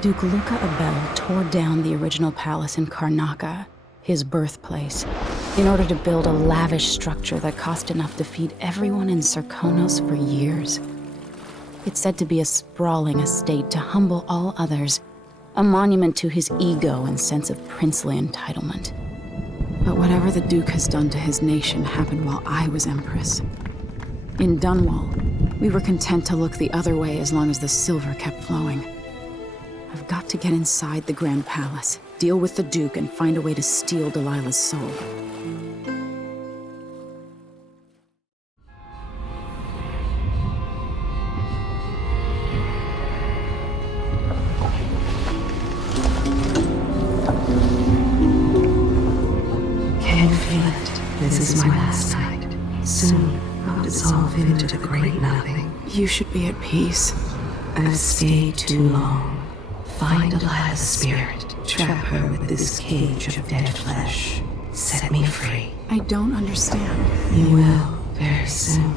Duke Luca Abel tore down the original palace in Karnaca, his birthplace, in order to build a lavish structure that cost enough to feed everyone in Serkonos for years. It's said to be a sprawling estate to humble all others, a monument to his ego and sense of princely entitlement. But whatever the Duke has done to his nation happened while I was Empress. In Dunwall, we were content to look the other way as long as the silver kept flowing. I've got to get inside the Grand Palace, deal with the Duke, and find a way to steal Delilah's soul. Can you feel it? This is my last night. Soon, I'll dissolve into the great nothing. You should be at peace. I've stayed too long. Find Delilah's spirit. Trap her with this cage of dead flesh. Set me free. I don't understand. You will, very soon.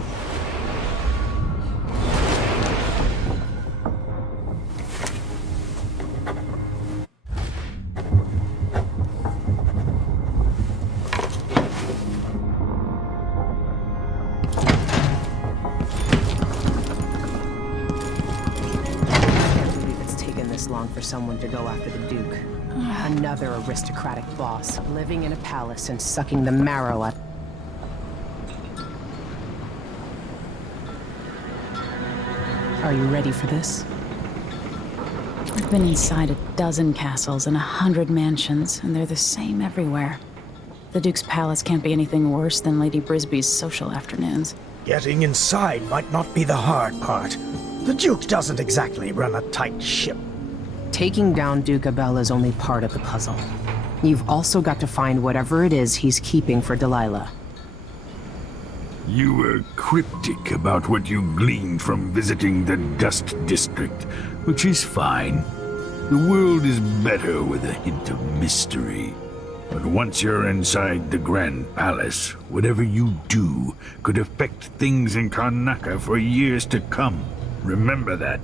Long for someone to go after the Duke. Another aristocratic boss, living in a palace and sucking the marrow out. Are you ready for this? I've been inside a dozen castles and 100 mansions, and they're the same everywhere. The Duke's palace can't be anything worse than Lady Brisby's social afternoons. Getting inside might not be the hard part. The Duke doesn't exactly run a tight ship. Taking down Duke Abel is only part of the puzzle. You've also got to find whatever it is he's keeping for Delilah. You were cryptic about what you gleaned from visiting the Dust District, which is fine. The world is better with a hint of mystery. But once you're inside the Grand Palace, whatever you do could affect things in Karnaca for years to come. Remember that.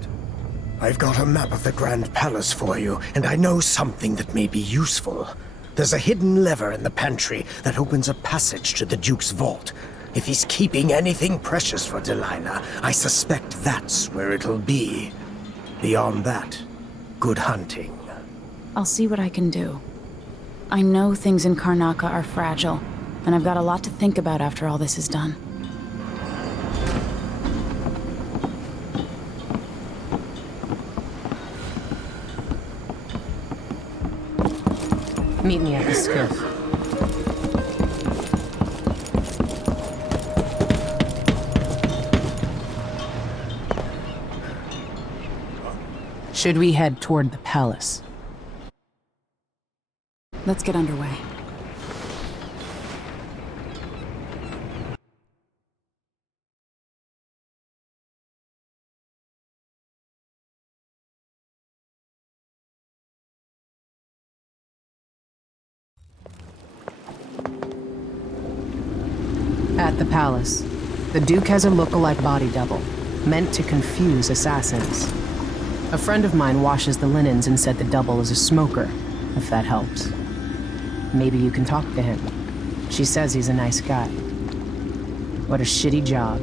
I've got a map of the Grand Palace for you, and I know something that may be useful. There's a hidden lever in the pantry that opens a passage to the Duke's vault. If he's keeping anything precious for Delilah, I suspect that's where it'll be. Beyond that, good hunting. I'll see what I can do. I know things in Karnaca are fragile, and I've got a lot to think about after all this is done. Meet me at the skiff. Should we head toward the palace? Let's get underway. At the palace, the Duke has a look-alike body double, meant to confuse assassins. A friend of mine washes the linens and said the double is a smoker, if that helps. Maybe you can talk to him. She says he's a nice guy. What a shitty job,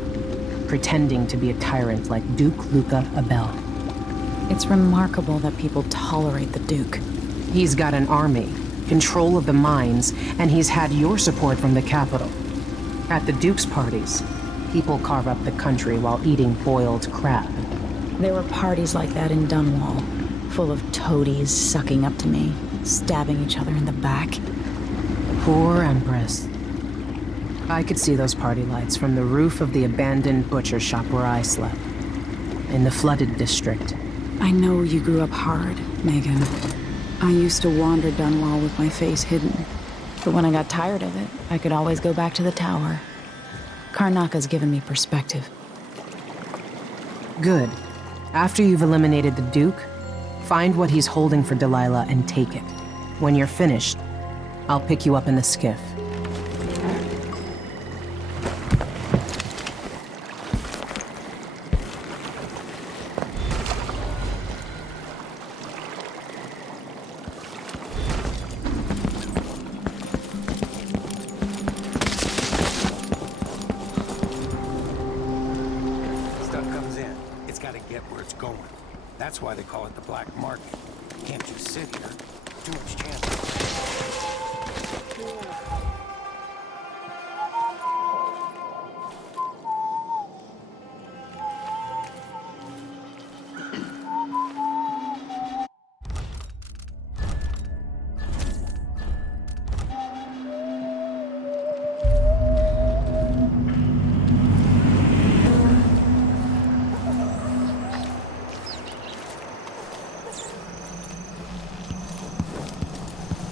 pretending to be a tyrant like Duke Luca Abel. It's remarkable that people tolerate the Duke. He's got an army, control of the mines, and he's had your support from the capital. At the Duke's parties, people carve up the country while eating boiled crab. There were parties like that in Dunwall, full of toadies sucking up to me, stabbing each other in the back. Poor Empress. I could see those party lights from the roof of the abandoned butcher shop where I slept, in the flooded district. I know you grew up hard, Megan. I used to wander Dunwall with my face hidden. But when I got tired of it, I could always go back to the tower. Karnaca's given me perspective. Good. After you've eliminated the Duke, find what he's holding for Delilah and take it. When you're finished, I'll pick you up in the skiff. It's gotta get where it's going. That's why they call it the black market. Can't just sit here. Too much chance.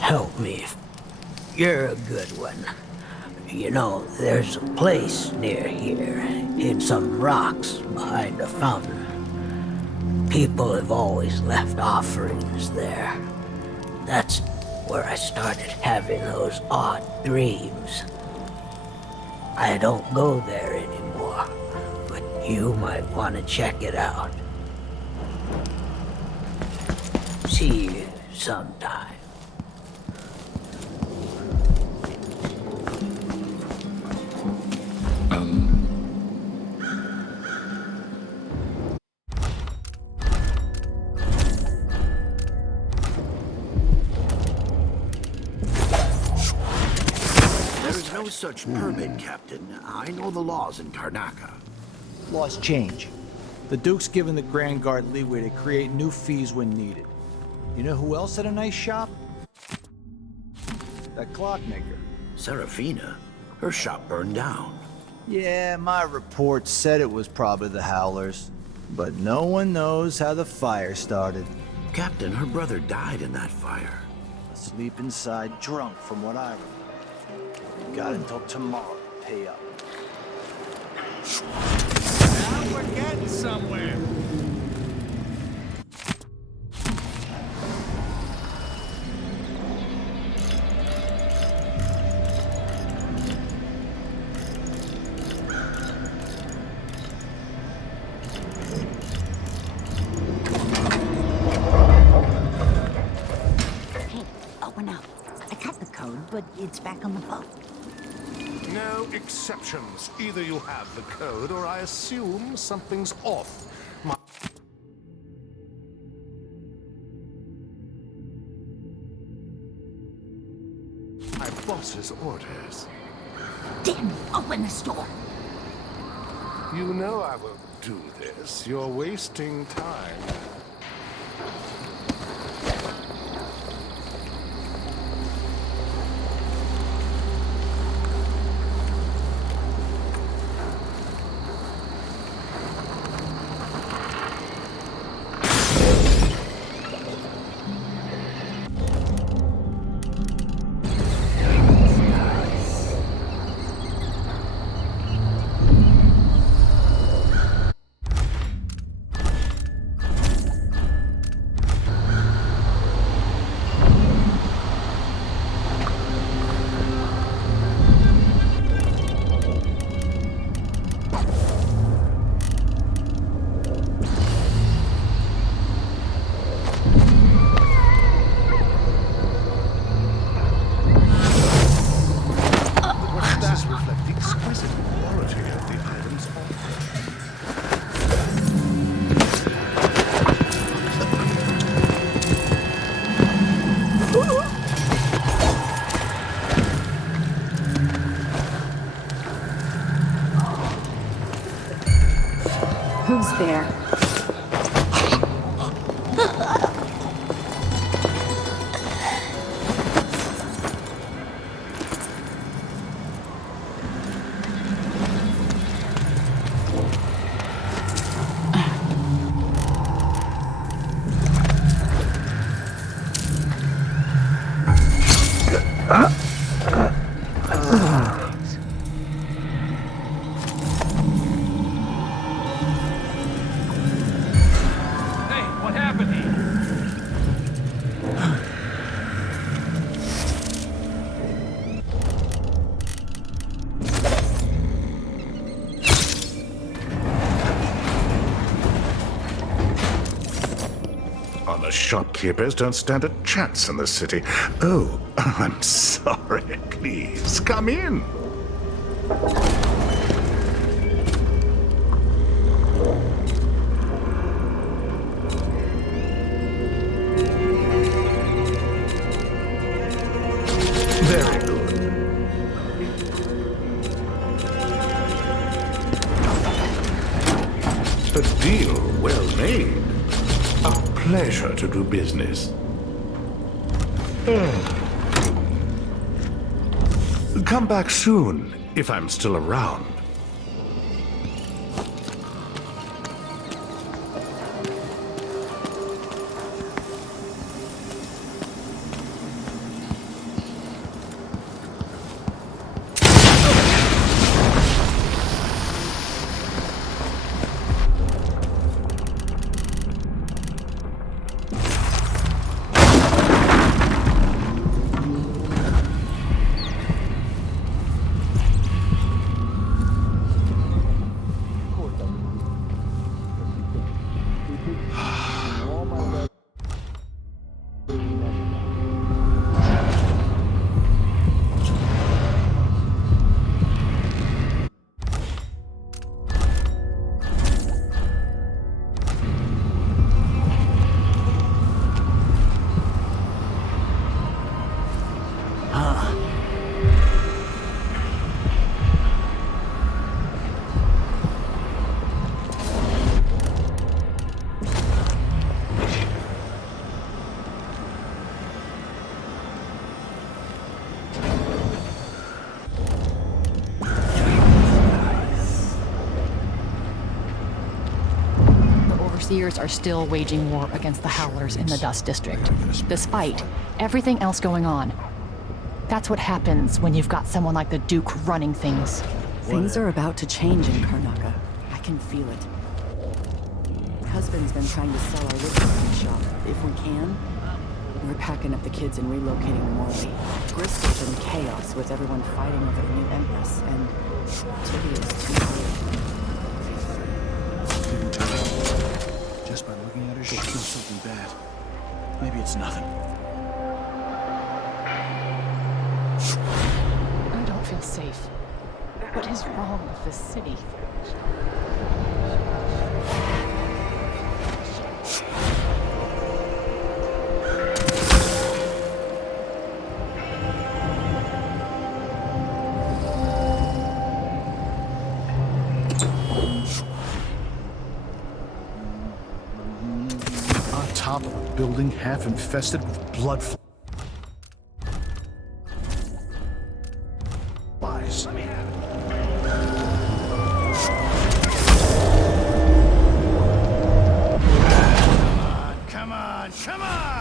Help me. You're a good one. You know, there's a place near here, in some rocks behind a fountain. People have always left offerings there. That's where I started having those odd dreams. I don't go there anymore, but you might want to check it out. See you sometime. No such permit, Captain. I know the laws in Karnaca. Laws change. The Duke's given the Grand Guard leeway to create new fees when needed. You know who else had a nice shop? That clockmaker. Serafina? Her shop burned down. Yeah, my report said it was probably the Howlers. But no one knows how the fire started. Captain, her brother died in that fire. Asleep inside, drunk, from what I remember. Got until tomorrow to pay up. Now we're getting somewhere. Hey, open up. I cut the code, but it's back on the boat. No exceptions. Either you have the code, or I assume something's off. My boss's orders. Damn, open this door. You know I won't do this. You're wasting time. Who's there? Honest shopkeepers don't stand a chance in this city. Oh, I'm sorry. Please, come in. deal well made. A pleasure to do business. Come back soon, if I'm still around. Overseers are still waging war against the Howlers in the Dust District, despite everything else going on. That's what happens when you've got someone like the Duke running things. Things are about to change in Karnaca. I can feel it. My husband's been trying to sell our liquor shop. If we can, we're packing up the kids and relocating to Morley. Bristol's in chaos with everyone fighting over the new Empress, and Tibby is too late. Just by looking at her, she feels something bad. Maybe it's nothing. I don't feel safe. What is wrong with this city? On top of a building half infested with blood flies.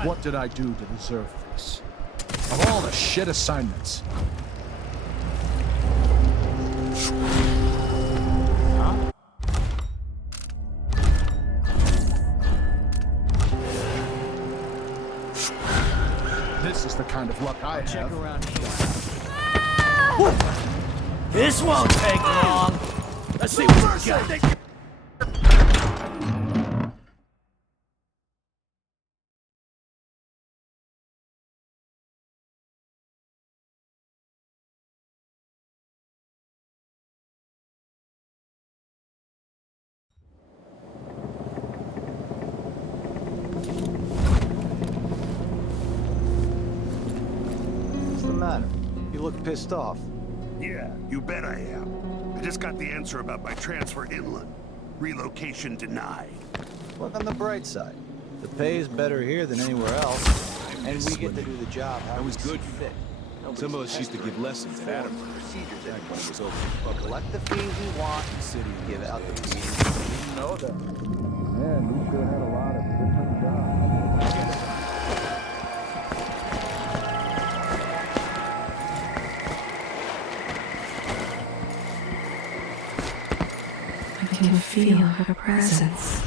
What did I do to deserve this? Of all the shit assignments. This is the kind of luck I have. Check around here. This won't take long. Let's see what we got. What's the matter? You look pissed off. Yeah, you bet I am. I just got the answer about my transfer inland. Relocation denied. Look on the bright side. The pay is better here than anywhere else, and we get to do the job how we see fit. Some of us used to give lessons at Adam. Procedures Back when it was open. We'll collect the fees we want, the city give out the fees. You know that. Man, we sure had a lot of different jobs. I can feel her presence.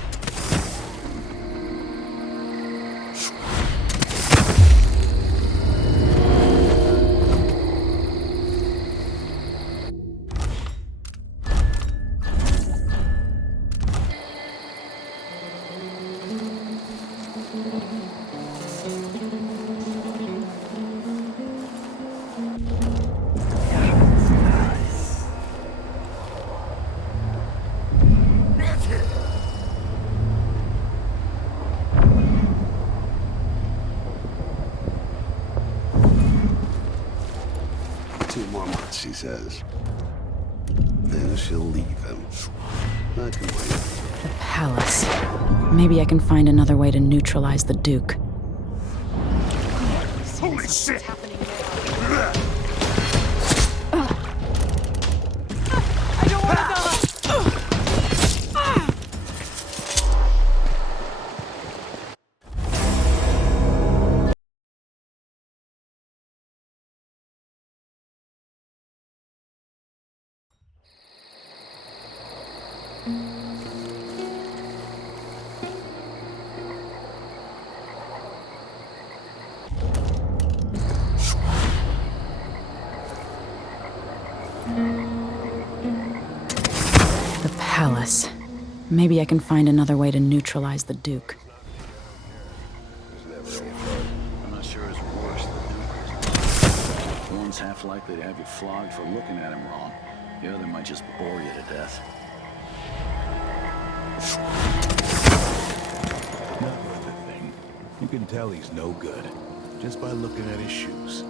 She says. Then she'll leave him. I can wait. The palace. Maybe I can find another way to neutralize the Duke. Holy shit! I don't want to die! The palace. Maybe I can find another way to neutralize the Duke. I'm not sure it's worse than one's half likely to have you flogged for looking at him wrong. The other might just bore you to death. Not worth a thing. You can tell he's no good, just by looking at his shoes.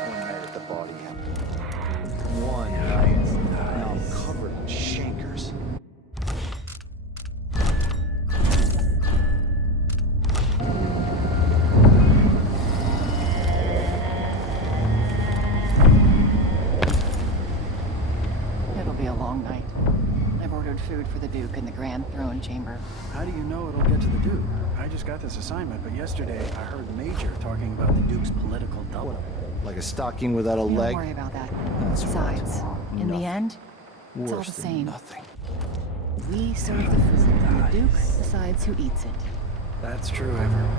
One night at the body. One night. Now I'm covered in shankers. It'll be a long night. I've ordered food for the Duke in the Grand Throne Chamber. How do you know it'll get to the Duke? I just got this assignment, but yesterday I heard Major talking about the Duke's political double. Like a stocking without a leg? Don't worry about that. That's Besides, in the Nothing. end, it's all Worse the than same. nothing. We serve the food, and the Duke decides who eats it. That's true, Ever.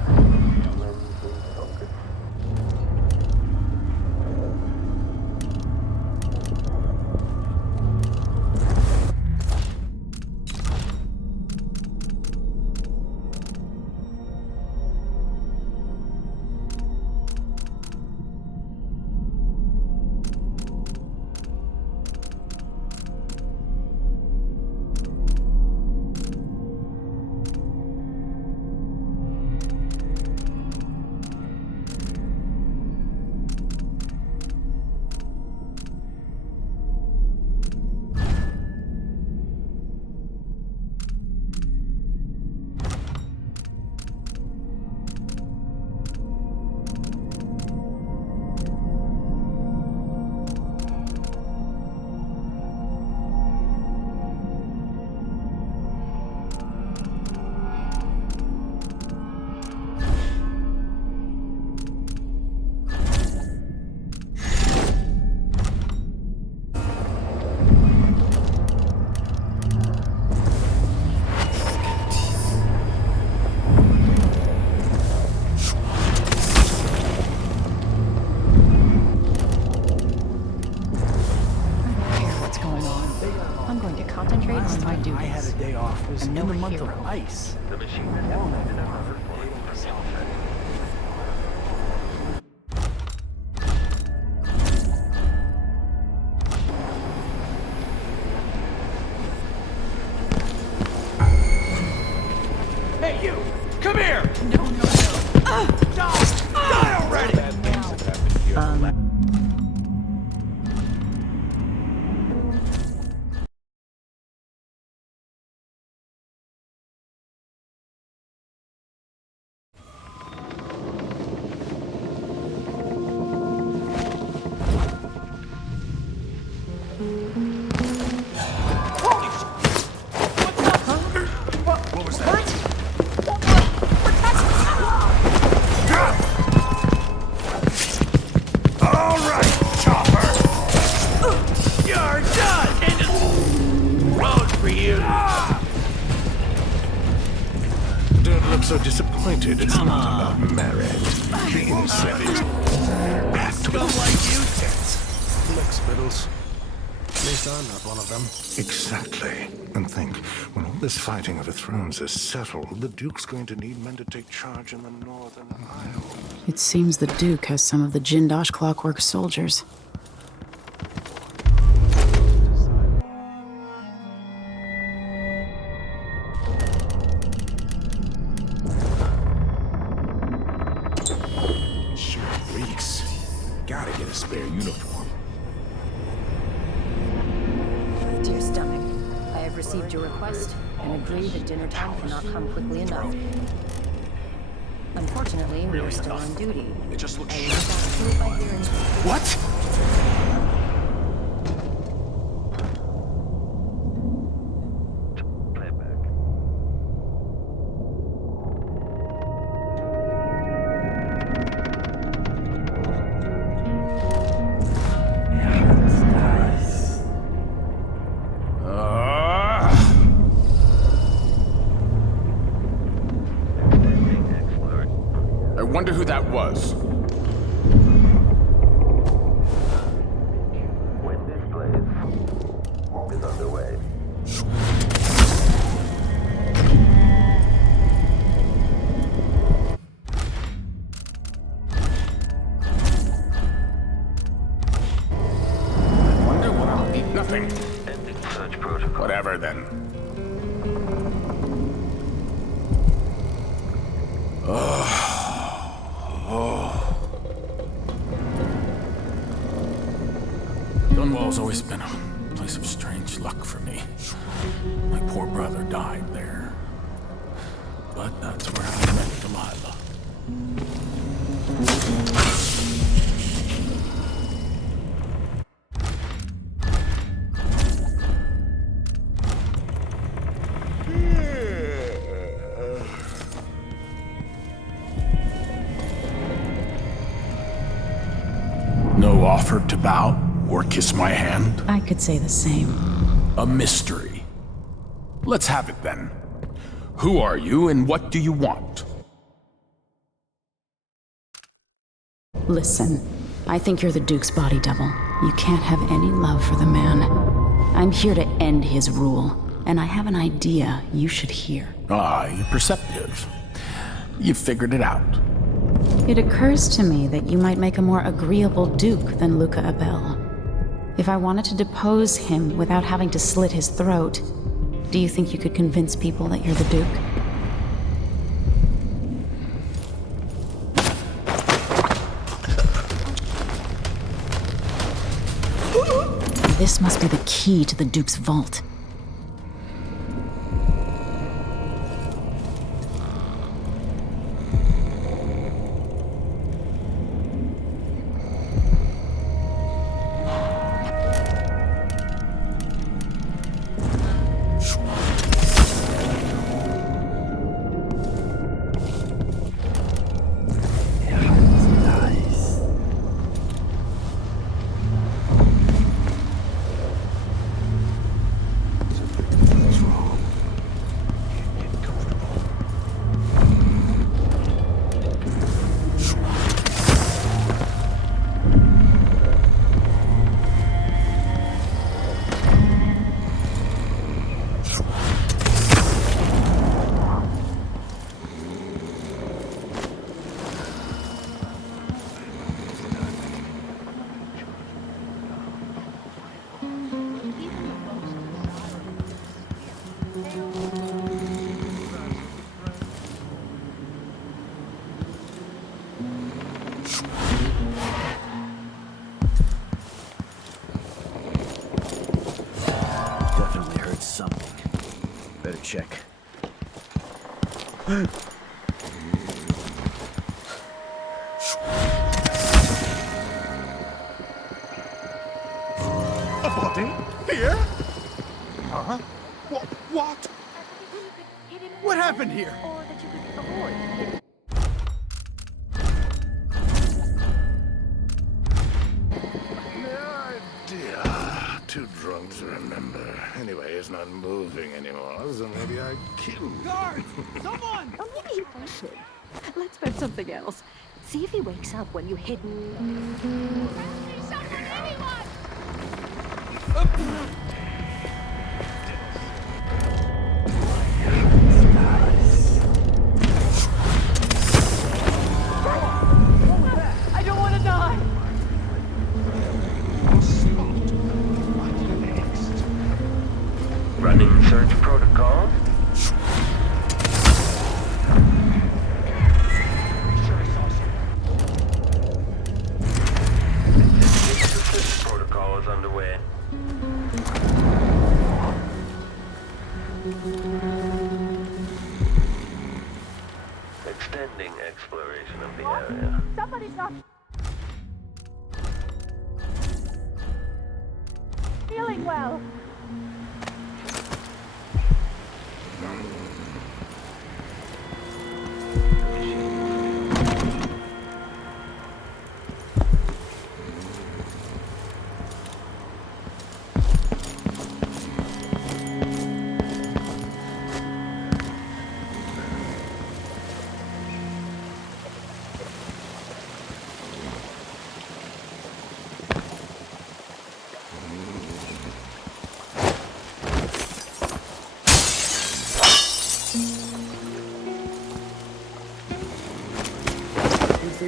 Concentrate on my duties. I had a day off. It was I'm in no the month hero. of ice. The machine has dating herself. Hey, you! Come here! No. Die already! Bad things have happened here. What was that? All right, Chopper! You're done! Road for you! Don't look so disappointed. It's not about merit. The insect. Act Scum like you, Look, Spittles. At least I'm not one of them. Exactly. And think, when all this fighting over thrones is settled, the Duke's going to need men to take charge in the Northern Isle. It seems the Duke has some of the Jindosh Clockwork soldiers. Sure reeks. Gotta get a spare uniform. received your request and agree that dinner time cannot come quickly enough. Unfortunately, we are still on duty. It just looks I will get back to you if I hear anything. What? I wonder who that was. When this blaze is underway. Wonder what I'll eat. Nothing. Ending search protocol. Whatever then. Dunwall's always been a place of strange luck for me. My poor brother died there. But that's where I met Delilah. No offer to bow or kiss my hand? I could say the same. A mystery. Let's have it then. Who are you and what do you want? Listen, I think you're the Duke's body double. You can't have any love for the man. I'm here to end his rule, and I have an idea you should hear. Ah, you're perceptive. You've figured it out. It occurs to me that you might make a more agreeable Duke than Luca Abel. If I wanted to depose him without having to slit his throat, do you think you could convince people that you're the Duke? This must be the key to the Duke's vault. Definitely heard something. Better check. A body? Here? Huh? What? What happened here? Dear, too drunk to remember. Anyway, it's not moving anymore, so maybe I killed. Guards! Someone! Oh, maybe you should. Let's find something else. See if he wakes up when you hit him. I don't want to die! Running search protocol. Search protocol is underway.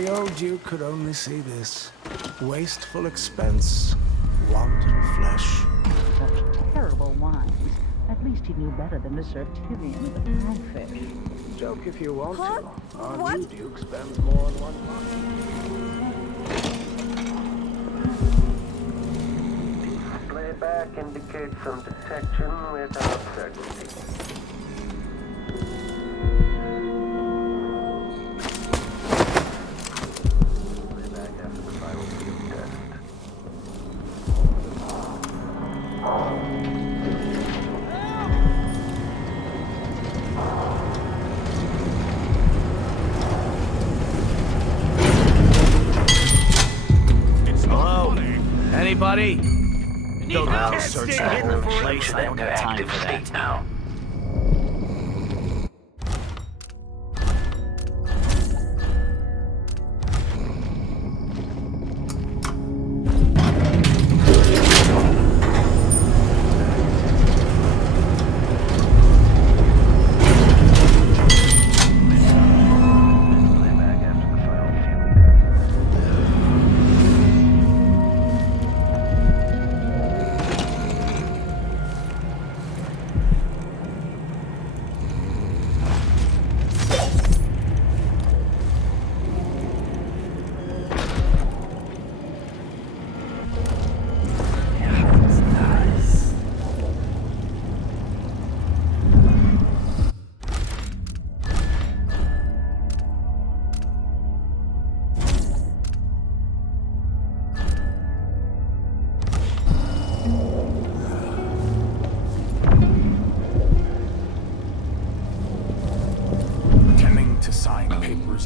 the old Duke could only see this. Wasteful expense, wanton flesh. Such terrible wines. At least he knew better than to serve Tyrion with a panfish. Joke if you want Huh? to. Our What? new Duke spends more than one month. Playback indicates some detection without certainty. Playback after the final field test. Anybody? Don't I'll search the whole place. I don't have time for that now.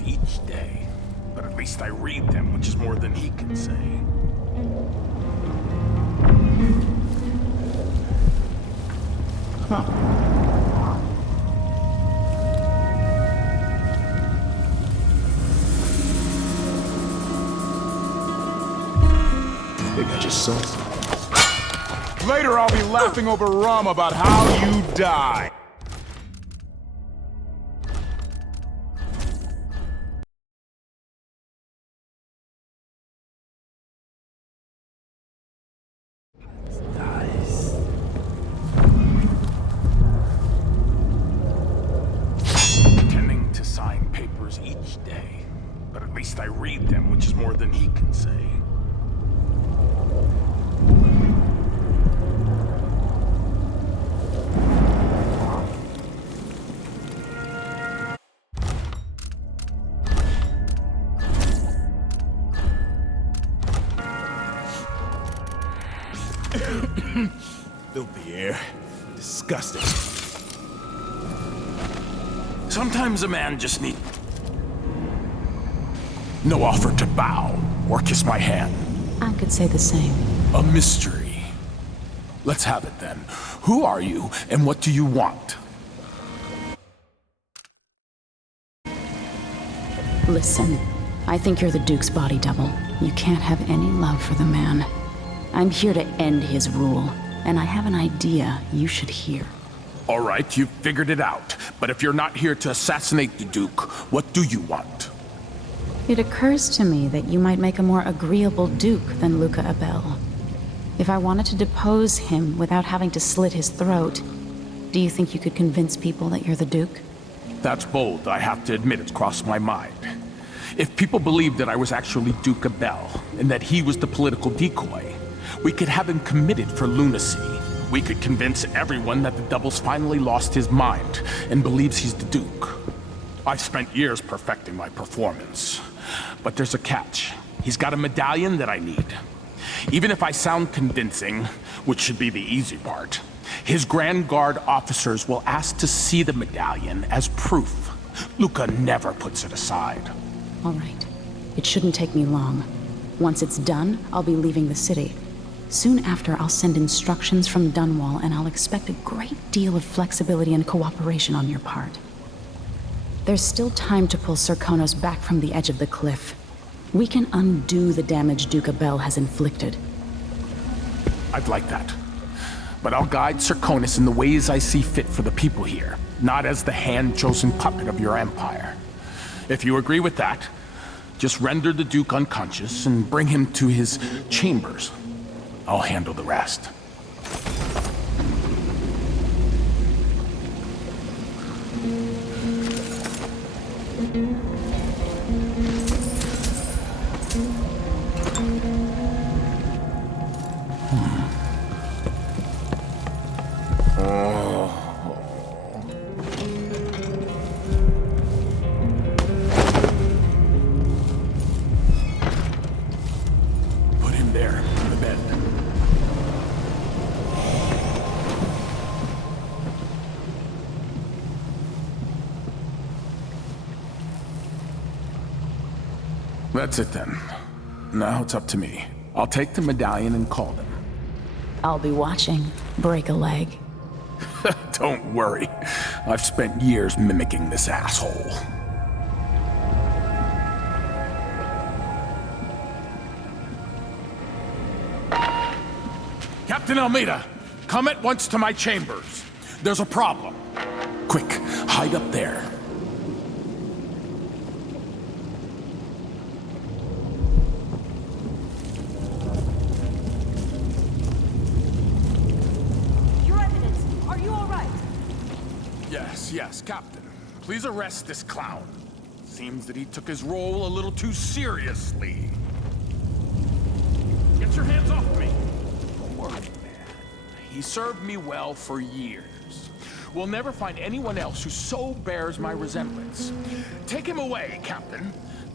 Each day, but at least I read them, which is more than he can say. They got your sauce. Later I'll be laughing over rum about how you die. Each day, but at least I read them, which is more than he can say. Filthy air. Disgusting. Sometimes a man just needs no offer to bow or kiss my hand. I could say the same. A mystery. Let's have it then. Who are you and what do you want? Listen, I think you're the Duke's body double. You can't have any love for the man. I'm here to end his rule, and I have an idea you should hear. All right, you've figured it out. But if you're not here to assassinate the Duke, what do you want? It occurs to me that you might make a more agreeable Duke than Luca Abel. If I wanted to depose him without having to slit his throat, do you think you could convince people that you're the Duke? That's bold. I have to admit it's crossed my mind. If people believed that I was actually Duke Abel, and that he was the political decoy, we could have him committed for lunacy. We could convince everyone that the Double's finally lost his mind and believes he's the Duke. I spent years perfecting my performance. But there's a catch. He's got a medallion that I need. Even if I sound convincing, which should be the easy part, his Grand Guard officers will ask to see the medallion as proof. Luca never puts it aside. All right. It shouldn't take me long. Once it's done, I'll be leaving the city. Soon after, I'll send instructions from Dunwall, and I'll expect a great deal of flexibility and cooperation on your part. There's still time to pull Serkonos back from the edge of the cliff. We can undo the damage Duke Abel has inflicted. I'd like that. But I'll guide Serkonos in the ways I see fit for the people here, not as the hand-chosen puppet of your empire. If you agree with that, Just render the Duke unconscious and bring him to his chambers. I'll handle the rest. Put him there, in the bed. That's it then. Now it's up to me. I'll take the medallion and call them. I'll be watching. Break a leg. Don't worry. I've spent years mimicking this asshole. Captain Almeida, come at once to my chambers. There's a problem. Quick, hide up there. Yes, Captain. Please arrest this clown. Seems that he took his role a little too seriously. Get your hands off me! Don't worry, man. He served me well for years. We'll never find anyone else who so bears my resemblance. Take him away, Captain,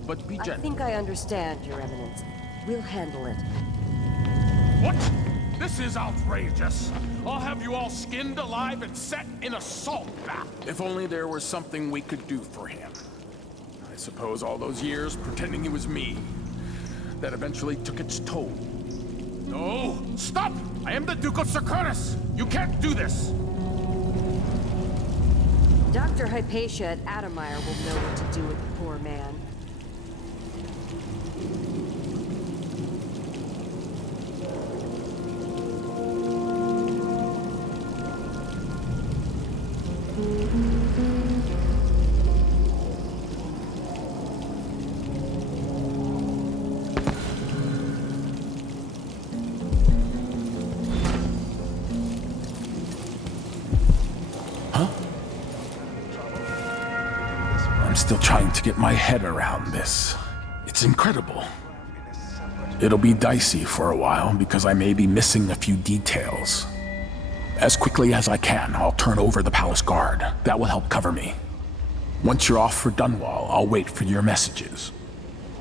but be gentle. I think I understand, Your Eminence. We'll handle it. What? This is outrageous. I'll have you all skinned alive and set in a salt bath. If only there was something we could do for him. I suppose all those years pretending he was me, that eventually took its toll. No! Stop! I am the Duke of Serkonos! You can't do this! Dr. Hypatia at Adamire will know what to do with the poor man. Still trying to get my head around this. It's incredible. It'll be dicey for a while because I may be missing a few details. As quickly as I can, I'll turn over the palace guard. That will help cover me. Once you're off for Dunwall, I'll wait for your messages.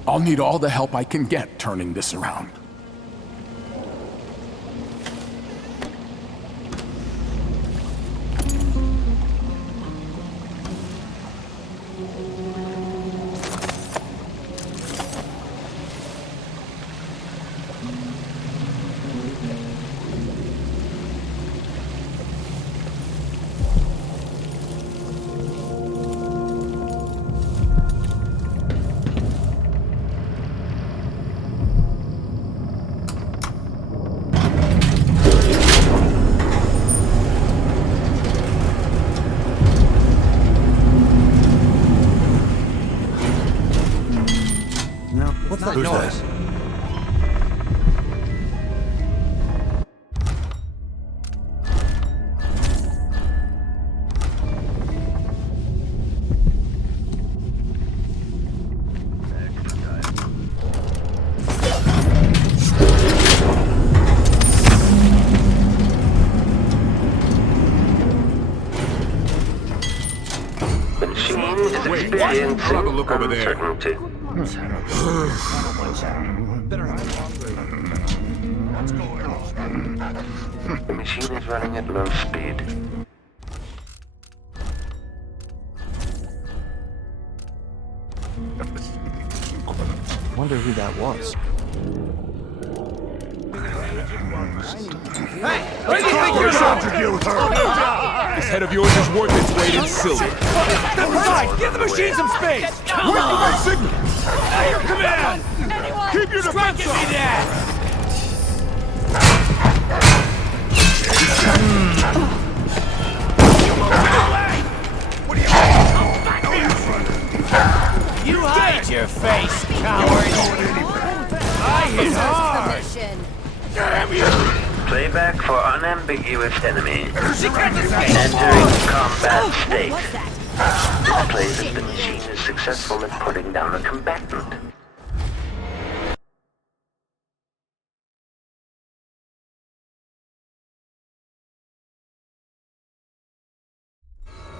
I'll need all the help I can get turning this around. Who's that? Wait, what? I'll have a look over there. What's going on? The machine is running at low speed. Wonder who that was. Hey! What do you think you're trying with her? This head of yours is worth its weight in silver. Step aside! Give the machine some space! Where's the right signal? Your command! Keep your defense up! You hide your face, coward! ambiguous enemy. Entering combat state. Displays if the machine is successful in putting down a combatant.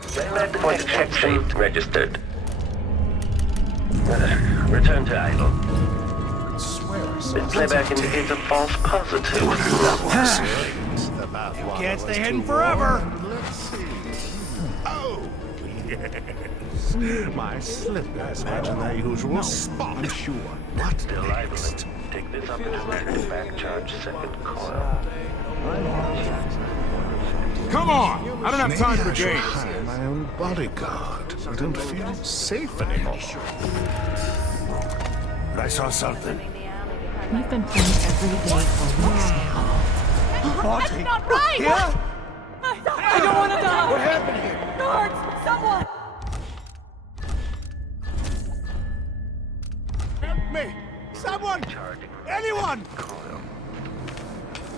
For detection registered. Return to idle. This playback indicates a false positive. You can't stay hidden forever. Oh, yes. My slippers imagine their usual spot. I'm sure. What Still idling. Take this opportunity to back charge second coil. Come on! I don't have time for games. Hire my own bodyguard. I don't feel safe anymore. But I saw something. We've been playing every day for weeks now. That's not right! Yeah? I don't want to die! What happened here? Guards! Someone! Help me! Someone! Anyone!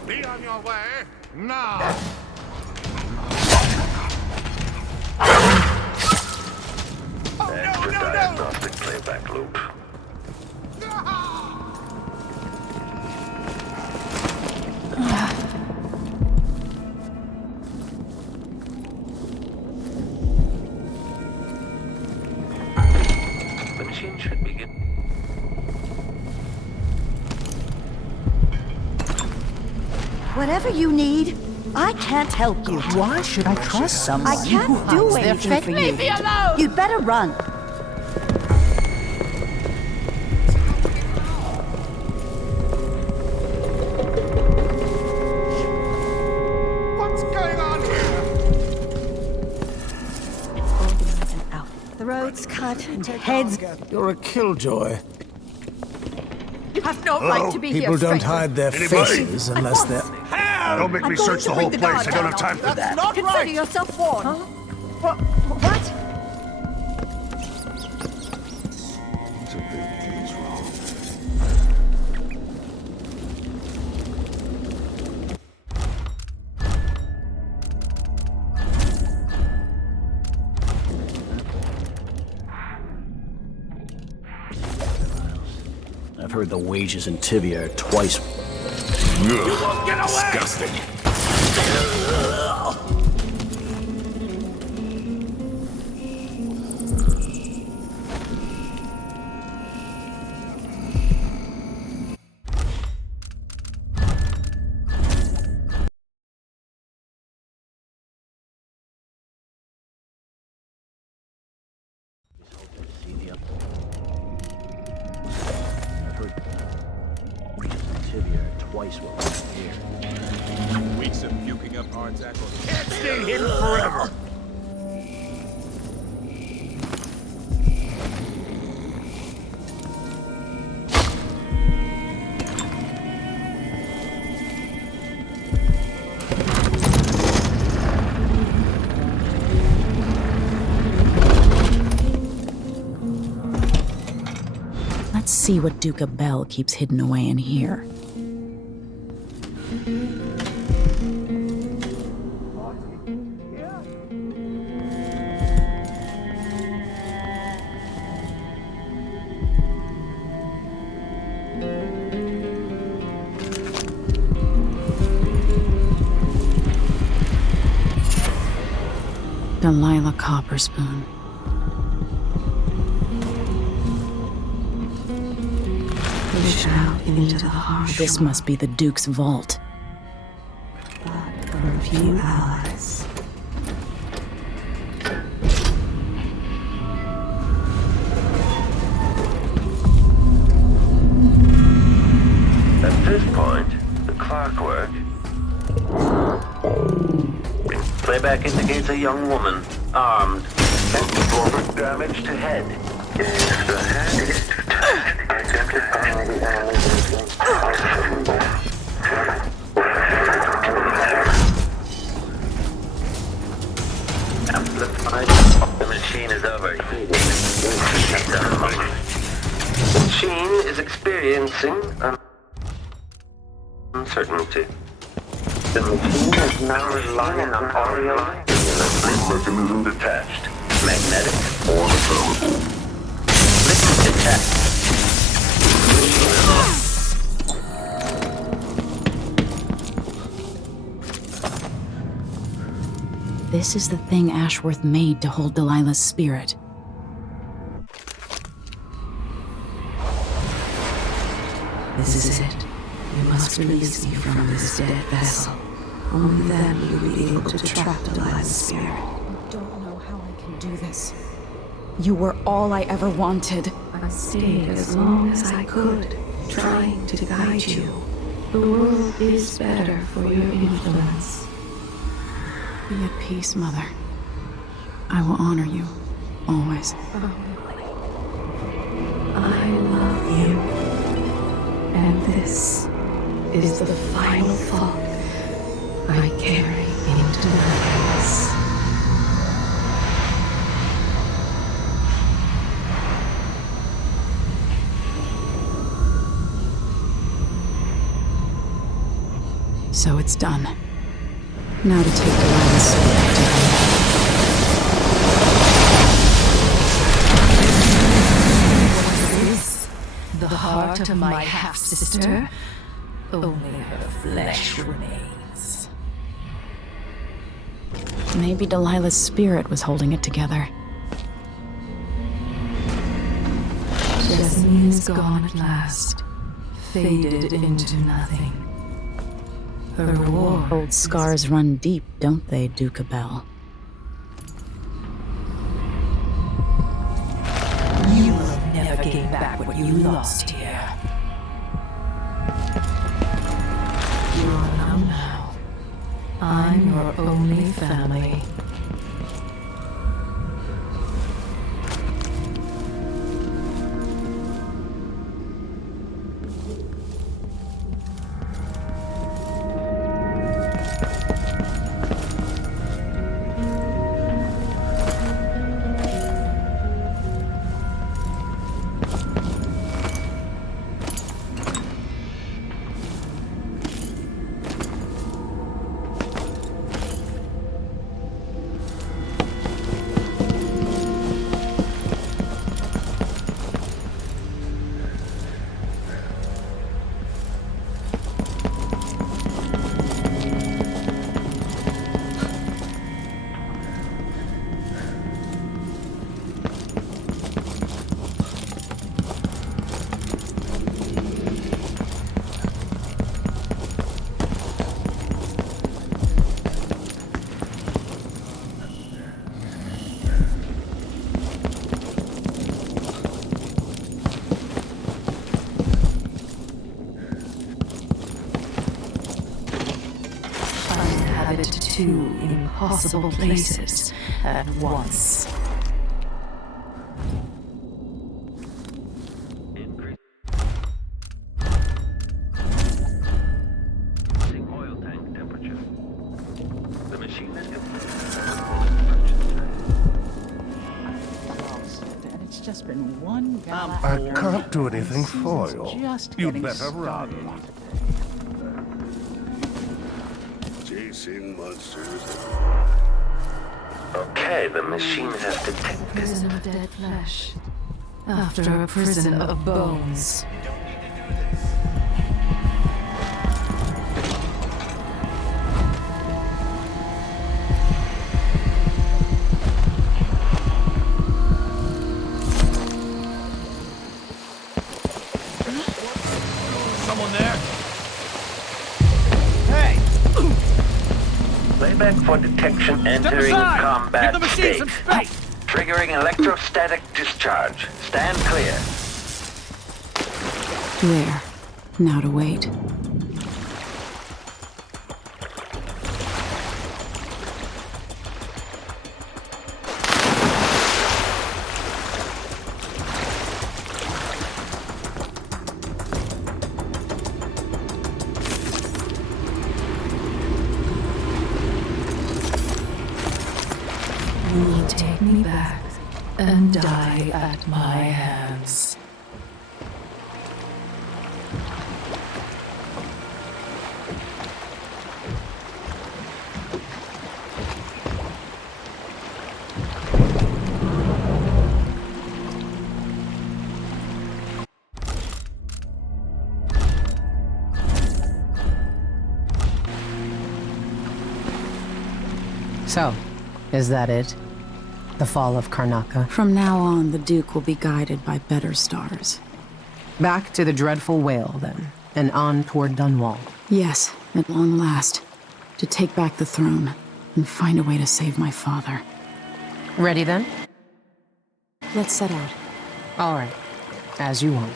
Be on your way now! Extra diagnostic playback loop. The machine should begin. Whatever you need, I can't help you. Why should I trust someone I can't do anything for you. Leave me alone! You'd better run. What's going on here? Organize an out. Throats cut and heads. You're a killjoy. You have no right to be here, People don't stranger. hide their faces unless they're... Don't make me search the whole place. I don't have time for that. Not Consider yourself warned. What? I've heard the wages in Tibia are twice. You won't get away! Disgusting. Twice what was here. Weeks of puking up hard tackle. Can't stay hidden forever. Let's see what Duke Bell keeps hidden away in here. Delilah Copperspoon. Reach out into the harsh. This must be the Duke's vault. For a few hours. At this point, the clockwork. Playback indicates a young woman, armed, and forward damage to head. If the head is detached, identify the enemies impossible. Amplified. The machine is overheating. The machine is experiencing uncertainty. The machine is now relying on audio. The mechanism detached. Magnetic or powerful. Liquid detached. This is the thing Ashworth made to hold Delilah's spirit. This is it. You must release me from this dead vessel. Only then will you be able to trap Delilah's spirit. I don't know how I can do this. You were all I ever wanted. I stayed as long as I could, trying to guide you. The world is better for your influence. Be at peace, Mother. I will honor you, always. I love you. And this is the final thought I carry into my hands. So it's done. Now to take Delilah's spirit to her. The heart of my half-sister? Only her flesh remains. Maybe Delilah's spirit was holding it together. Destiny is gone at last, faded into nothing. Her reward. Old scars run deep, don't they, Duke Abel? You will never gain back what you lost here. You are alone now. I'm your only family. Two impossible places at once. Increasing oil tank temperature. The machine is And it's just been one guy. I can't do anything for you. Just You'd getting better run. Chasing monsters. Okay, the machine has A detected. prison of dead flesh. After a prison of bones. Someone there? Playback for detection entering aside! combat Give the machine state. some space! Triggering electrostatic discharge. Stand clear. There. Now to wait. You will take me back and die at my hands. So, is that it? The fall of Karnaca? From now on, the Duke will be guided by better stars. Back to the dreadful whale, then, and on toward Dunwall. Yes, at long last. To take back the throne, and find a way to save my father. Ready, then? Let's set out. All right. As you want.